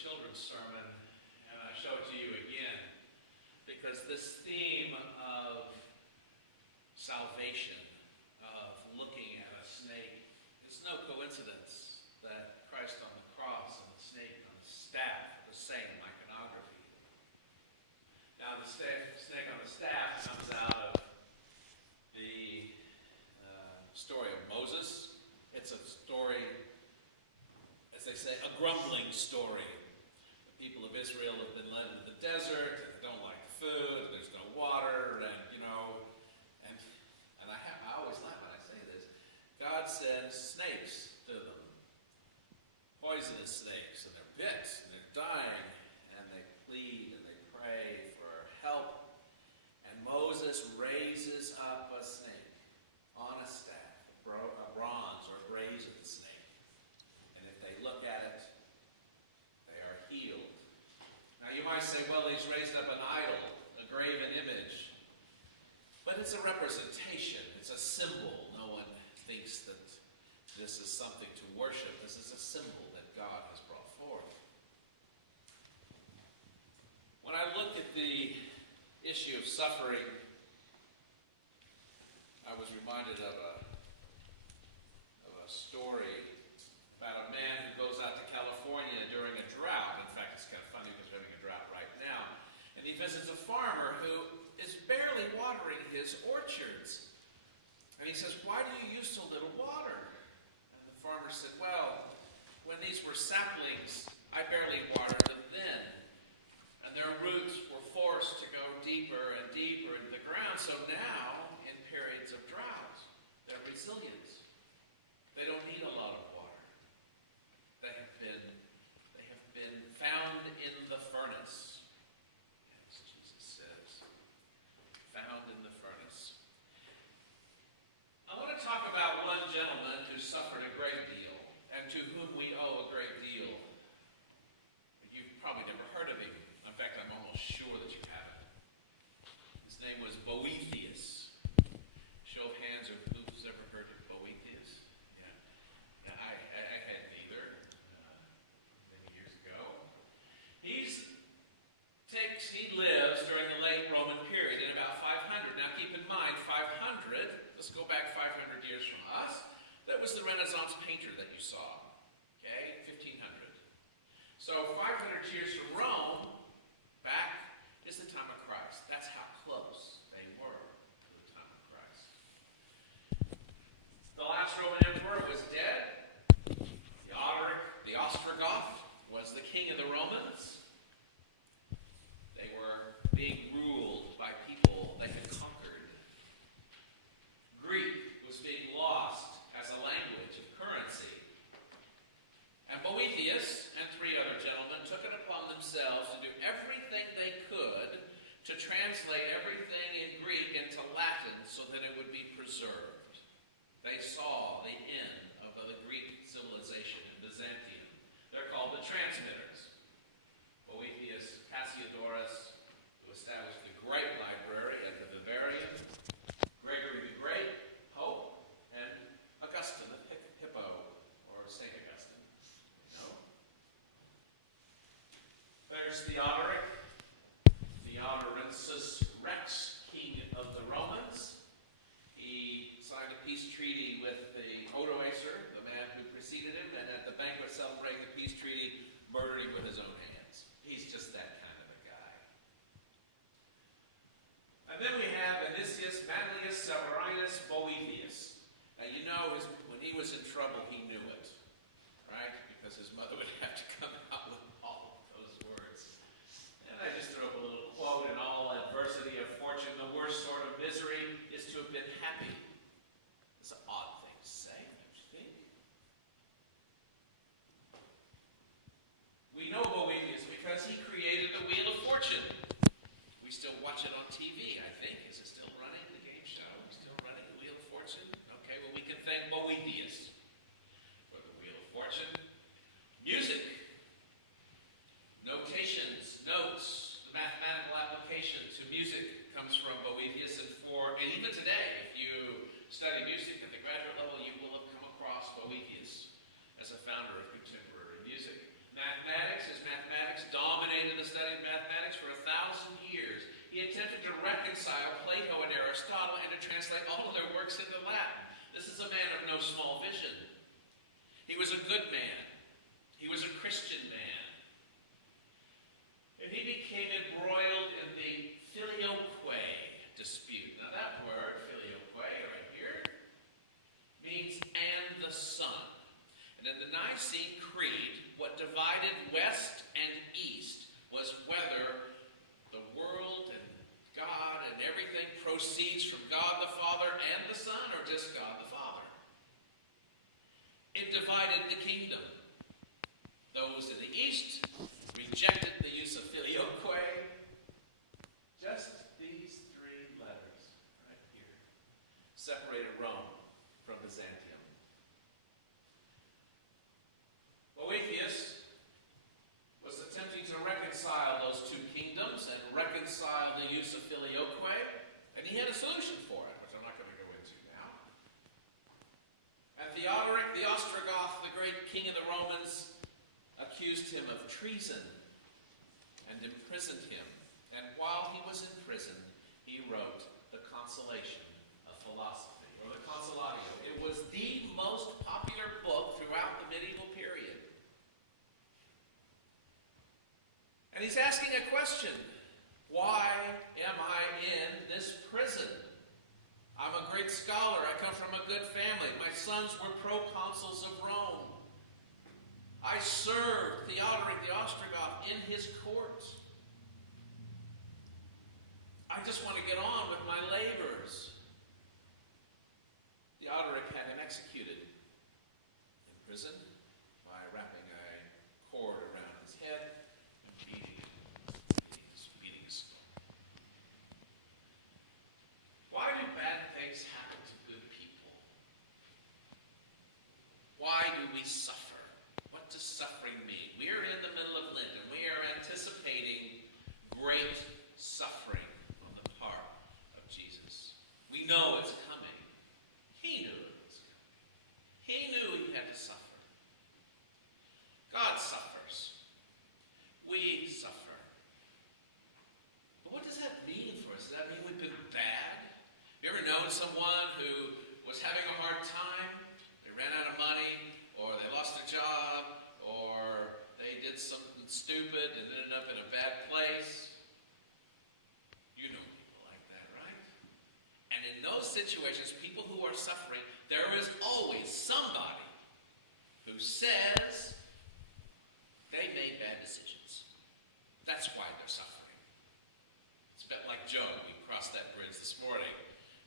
children's sermon, and I show it to you again, because this theme of salvation, of looking at a snake, it's no coincidence that Christ on the cross and the snake on the staff are the same iconography. Now the snake on the staff comes out of the story of Moses. It's a story, as they say, a grumbling story. The people of Israel have been led into the desert, and they don't like food, and there's no water, and I always laugh when I say this. God sends snakes to them, poisonous snakes, and they're bit, and they're dying, and they plead and they pray for help. And Moses raises up a snake on a staff, a bronze or brazen snake. And if they look at it, they are healed. Now you might say, well, he's raised up an idol, a graven image. But it's a representation. It's a symbol. No one thinks that this is something to worship. This is a symbol that God has brought forth. When I look at the issue of suffering, I was reminded of a story about a man who goes out to California during a drought. In fact, it's kind of funny because we're having a drought right now. And he visits a farmer who is barely watering his orchards. And he says, "Why do you use so little water?" And the farmer said, "Well, when these were saplings, I barely watered them then. And their roots were forced to go deeper and deeper into the ground. So now, in periods of drought, they're resilient. They don't need a lot of water. They have been found in the furnace." As Jesus says, found in the furnace. I want to talk about one gentleman who suffered a great deal, and to whom we owe a great deal. You've probably never heard of him. In fact, I'm almost sure that you haven't. His name was Boethius. Show of hands of who's ever heard of Boethius? Yeah, I had neither many years ago. He lives during the late Roman period in about 500. Now keep in mind, 500, let's go back 500 years from us. That was the Renaissance painter that you saw. Okay, 1500. So 500 years from Rome, back is the time of Christ. That's how close they were to the time of Christ. The last Roman emperor was dead. The Ostrogoth was the king of the Romans. They were being ruled by people they had conquered. Greek was being lost as a language of currency. And Boethius and three other gentlemen took it upon themselves to do everything they could to translate everything in Greek into Latin so that it would be preserved. They saw the end of the Greek civilization in Byzantium. They're called the transmitters. Boethius, Cassiodorus, who established the great library at the Bavarian, Gregory the Great, Pope, and Augustine of Hippo, or St. Augustine. You know? There's Theodorensis Rex, king of the Romans. He signed a peace treaty with the Odoacer, the man who preceded him, and at the banquet celebrating the peace treaty, murdered him with his own hands. He's just that kind of a guy. And then we have Anicius Manlius Severinus Boethius. Now you know, when he was in trouble, he knew it, right? Because his mother would have to come out with all of those words. And I just threw up a little quote: "In all adversity of fortune, the worst sort of misery is to have been happy." It's an odd thing to say, don't you think? We know Boethius because he created the Wheel of Fortune. We still watch it on TV, I think. Is it still running, the game show? Still running the Wheel of Fortune? Okay, well we can thank Boethius for the Wheel of Fortune. Music. Notations, notes, the mathematical application to music comes from Boethius. And even today, if you study music at the graduate level, you will have come across Boethius as a founder of contemporary music. Mathematics is mathematics. dominated the study of mathematics for 1,000 years. He attempted to reconcile Plato and Aristotle and to translate all of their works into Latin. This is a man of no small vision. He was a good man. He was a Christian man. And he became embroiled in the filioque dispute. Now that word, filioque, right here, means "and the Son." And in the Nicene Creed, what divided West and East was whether the world and God and everything proceeds from God the Father and the Son, or just God the Father. It divided the kingdom. Those in the East rejected the use of filioque. Just these three letters right here separated Rome from Byzantium. Boethius was attempting to reconcile those two kingdoms and reconcile the use of filioque, and he had a solution for it, which I'm not going to go into now. And Theodoric the Ostrogoth, the great king of the Romans, accused him of treason and imprisoned him. And while he was in prison, he wrote the Consolation of Philosophy, or the Consolatio. It was the most popular book throughout the medieval period. And he's asking a question. Why am I in this prison? I'm a great scholar. I come from a good family. My sons were proconsuls of Rome. I served Theodoric the Ostrogoth in his court. I just want to get on with my labors. Theodoric had him executed in prison by wrapping a cord around his head and beating his skull. Why do bad things happen to good people? Why do we suffer? What does suffering mean? We are in the middle of Lent, and we are anticipating great suffering on the part of Jesus. We know it's coming. He knew it was coming. He knew he had to suffer. God suffers. We suffer. But what does that mean for us? Does that mean we've been bad? Have you ever known someone who was having a hard time? They ran out of money, or they lost their job, or they did something stupid and ended up in a bad place? You know people like that, right? And in those situations, people who are suffering, there is always somebody who says they made bad decisions. That's why they're suffering. It's a bit like Job. We crossed that bridge this morning.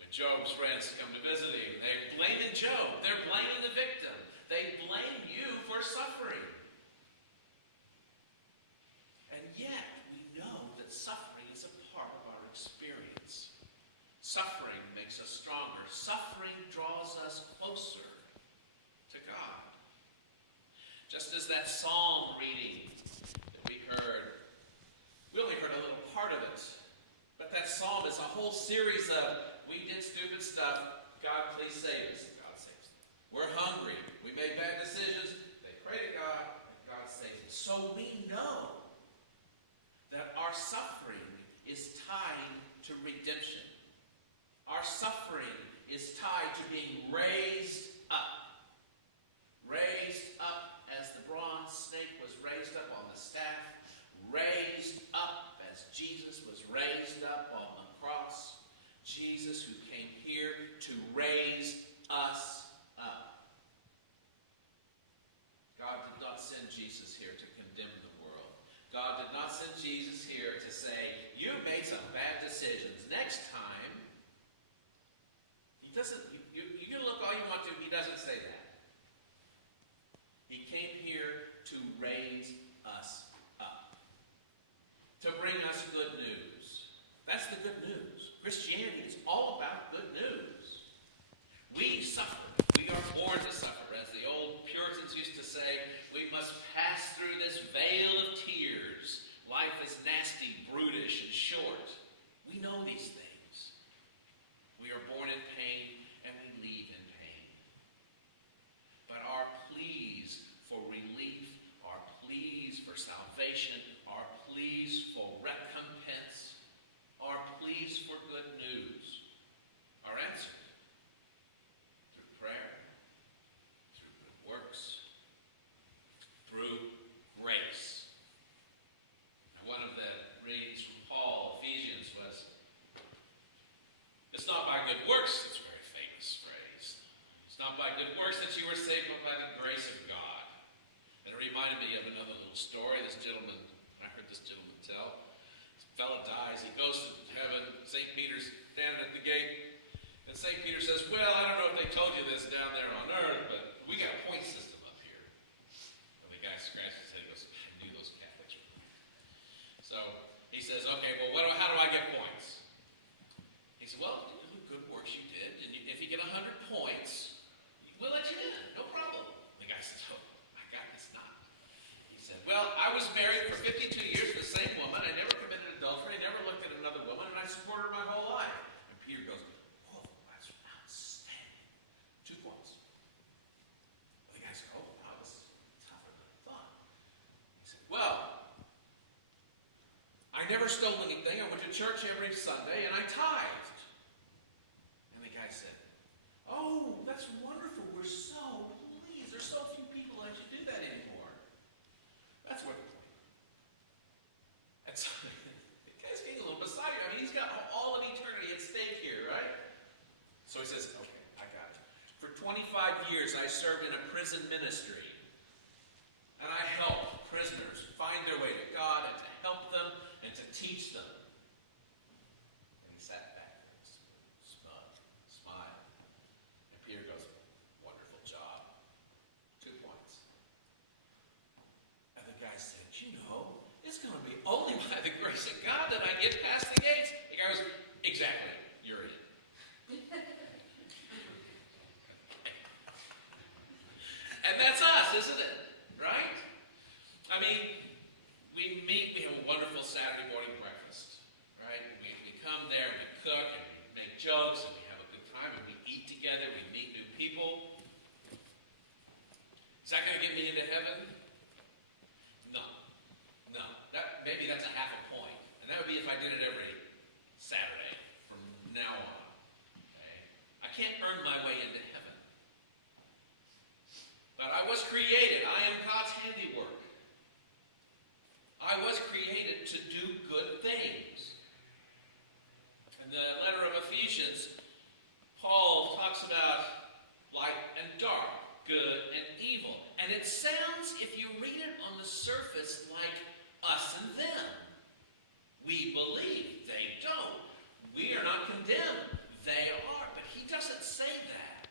When Job's friends come to visit him, they're blaming Job. They're blaming the victim. They blame you for suffering. And yet, we know that suffering is a part of our experience. Suffering makes us stronger. Suffering draws us closer to God. Just as that psalm reading that we heard, we only heard a little part of it, but that psalm is a whole series of, we did stupid stuff, God please save us, and God saves them. We're hungry, we made bad decisions, they pray to God, and God saves us. So we know that our suffering is tied to redemption. Our suffering is tied to being raised up. Raised up as the bronze snake was raised up on the staff. Raised up as Jesus was raised up on the cross. Jesus who came here to raise us up. God did not send Jesus here to condemn the world. God did not send Jesus here to say, you made some bad decisions. Next time, he doesn't, you can look all you want to, he doesn't say that. He came here to raise us up. To bring us good news. That's the good news. Christianity is all about good news. We suffer. We are born to suffer. As the old Puritans used to say, we must pass through this vale of tears. Life is nasty, brutish, and short. We know these things. We are born in pain, and we leave in pain. But our pleas for relief, our pleas for salvation, our little story. I heard this gentleman tell. This fellow dies. He goes to heaven. St. Peter's standing at the gate. And St. Peter says, well, I don't know if they told you this down there on earth, but we got a point system up here. And the guy scratches his head and goes, I knew those Catholics were there. So he says, okay, well, how do I get points? He said, well, the good works you did, and if you get 100 points, we'll let you in, no problem. The guy says, oh, I got this knot. He said, well, I was married for 52 years to the same woman. I never committed adultery. I never looked at another woman, and I supported her my whole life. And Peter goes, oh, that's outstanding. 2 points. Well, the guy said, oh, wow, this is tougher than I thought. He said, well, I never stole anything. I went to church every Sunday, and I tithed. And the guy said, oh, that's wonderful. We're so pleased. There's so few people that should do that anymore. That's worth it. And so, the guy's getting a little beside you. I mean, he's got all of eternity at stake here, right? So he says, okay, I got it. For 25 years, I served in a prison ministry. And I helped prisoners find their way to God and to help them and to teach them. And he sat back and smiled. And Peter goes, wonderful job. 2 points. And the guy said, it's going to be only by the grace of God that I get past the gates. The guy goes, exactly, you're in. And that's us, isn't it? Right? I mean, we have a wonderful Saturday morning breakfast, right? We come there, we cook, and we make jokes, and we have a good time, and we eat together, we meet new people. Is that going to get me into heaven? No. Maybe that's a half a point. And that would be if I did it every Saturday from now on. Okay? I can't earn my way into heaven. But I was created. I am God's handiwork. I was created to do good things. In the letter of Ephesians, Paul talks about light and dark, good and evil. And it sounds, if you read it on the surface, like us and them. We believe, they don't. We are not condemned, they are. But he doesn't say that.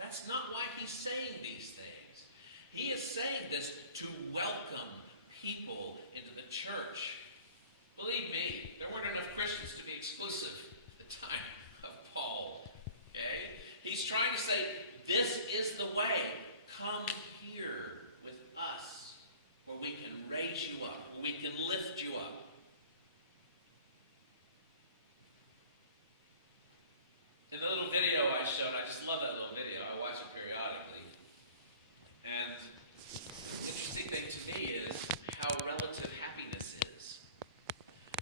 That's not why he's saying these things. He is saying this to welcome people into the church. Believe me, there weren't enough Christians to be exclusive at the time of Paul. Okay? He's trying to say, this is the way. Come here with us, where we can raise you up, where we can lift you up. In the little video I showed, I just love that little video. I watch it periodically. And the interesting thing to me is how relative happiness is.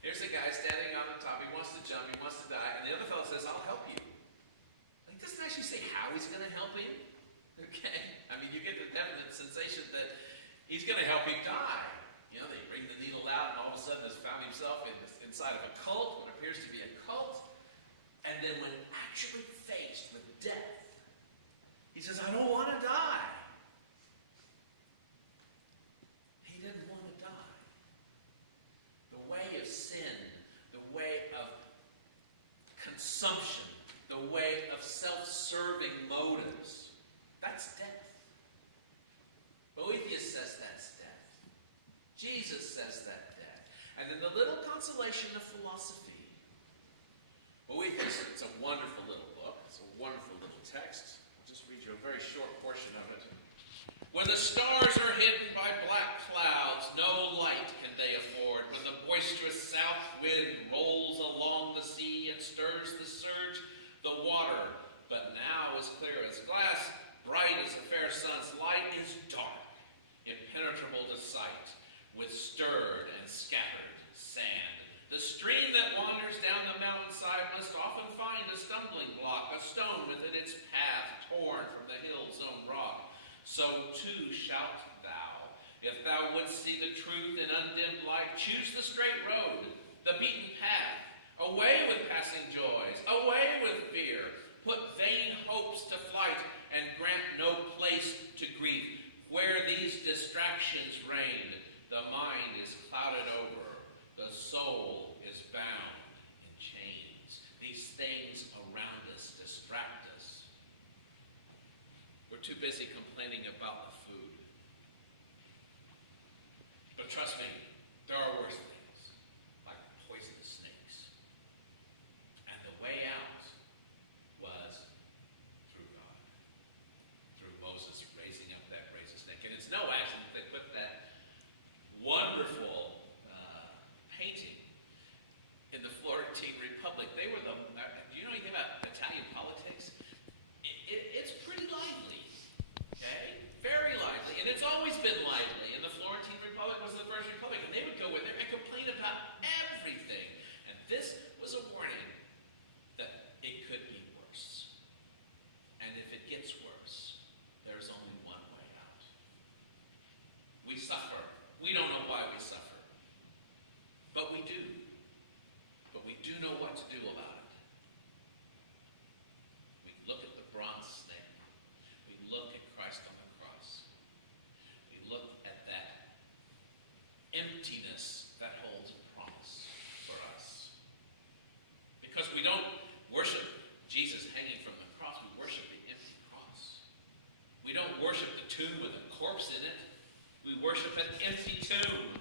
Here's a guy standing on the top. He wants to jump. He wants to die. And the other fellow says, I'll help you. He doesn't actually say how he's going to help him. Okay? I mean, you get the definite sensation that he's going to help him die. They bring the needle out, and all of a sudden has found himself inside of a cult, what appears to be a cult. And then when actually faced with death, he says, I don't want to die. He didn't want to die. The way of sin, the way of consumption, the way of self-serving motives, that's death. Boethius says that's death. Jesus says that death. And then the little consolation of philosophy. Boethius, it's a wonderful little book. It's a wonderful little text. I'll just read you a very short portion of it. When the stars are hidden by black clouds, no light can they afford. When the boisterous south wind rolls along the sea and stirs the surge, the water, but now as clear as glass, bright as a fair sun's light, is dark, impenetrable to sight, with stirred and scattered sand. The stream that wanders down the mountainside must often find a stumbling block, a stone within its path, torn from the hill's own rock. So too shalt thou, if thou wouldst see the truth in undimmed light, choose the straight road, the beaten path, away with passing joys, away with fear, put vain hopes to flight, and grant no place to grief. Where these distractions reigned, The mind is clouded over. The soul is bound in chains. These things around us distract us. We're too busy complaining about the food. But trust me, there are worse things, like poisonous snakes. And the way out was through God, through Moses raising up that brazen snake. And it's no accident they put that wonderful painting in the Florentine Republic. They were do you know anything about Italian politics? It's pretty lively, okay? Very lively, and it's always been lively. And the Florentine Republic was the first republic, and they would go in there and complain about everything. And this was a warning that it could be worse. And if it gets worse, there's only one way out. We suffer. We don't know why we suffer. But we do. But we do know what to do about it. We look at the bronze snake. We look at Christ on the cross. We look at that emptiness that holds a promise for us. Because we don't worship Jesus hanging from the cross. We worship the empty cross. We don't worship the tomb with a corpse in it. We worship an empty tomb.